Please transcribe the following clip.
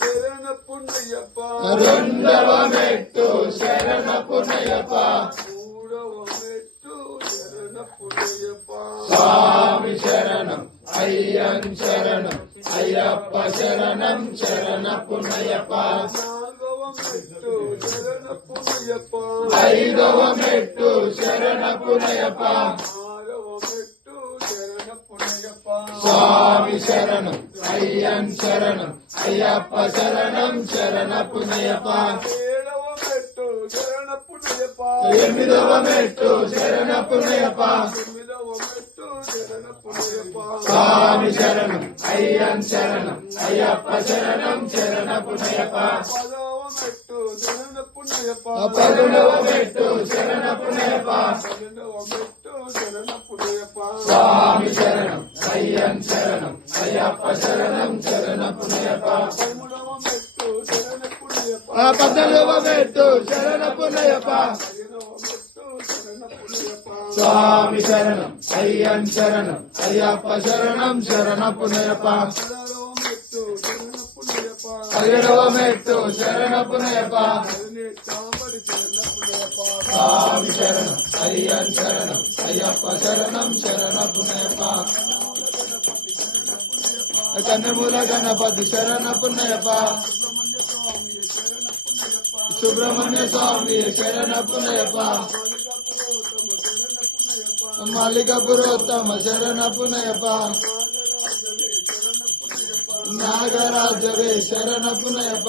శరణ పుణ్యప్ప రెండవ మెట్టు శరణ పుణ్యప్ప మూడవ మెట్టు శరణ పుణ్యప్ప స్వామి శరణం అయ్యం శరణం అయ్యప్ప శరణం శరణ పుణ్యప్ప నాలుగవ మెట్టు శరణ పుణ్యప్ప ఐదవ మెట్టు శరణ పుణ్యప్ప ఆరవ మెట్టు శరణ పుణ్యప్ప స్వామి శరణం అయ్యం శరణం అయ్యప్ప శరణం శరణ పుణ్యప్ప ఏడవ మెట్టు శరణ పుణ్యప్ప ఎనిమిదవ మెట్టు శరణ పుణ్యప్ప తొమ్మిదవ మెట్టు శరణ పుణ్యప్ప స్వామి శరణం అయ్యం శరణం అయ్యప్ప శరణం శరణ పుణ్యప్ప పదవ మెట్టు శరణ పుణ్యప్ప పదకొండవ మెట్టు శరణ పుణ్యప్ప పన్నెండవ మెట్టు శరణ పుణ్యప్ప స్వామి శరణం అయ్యం శరణం అయ్యప్ప శరణం శరణ పుణ్యప్ప పదమూడవ మెట్టు శరణ పుణ్యప్ప 14వ మెట్టు శరణ పుణ్యప్ప పదిహేనవ మెట్టు శరణ పుణ్యప్ప స్వామి శరణం అయ్యం శరణం అయ్యప్ప శరణం శరణ పుణ్యప్ప 16వ మెట్టు శరణ పుణ్యప్ప 17వ మెట్టు శరణ పుణ్యప్ప 18వ శరణ పుణ్యప్ప స్వామి శరణం అయ్యం శరణం అయ్యప్ప శరణం శరణ పుణ్యప్ప కన్నెమూల గణపతి శరణ పుణ్యప్ప సుబ్రహ్మణ్య స్వామి శరణ పుణ్యప్ప మల్లికాపురోత్తమ శరణ పుణ్యప్ప నాగరాజవే శరణ పుణ్యప్ప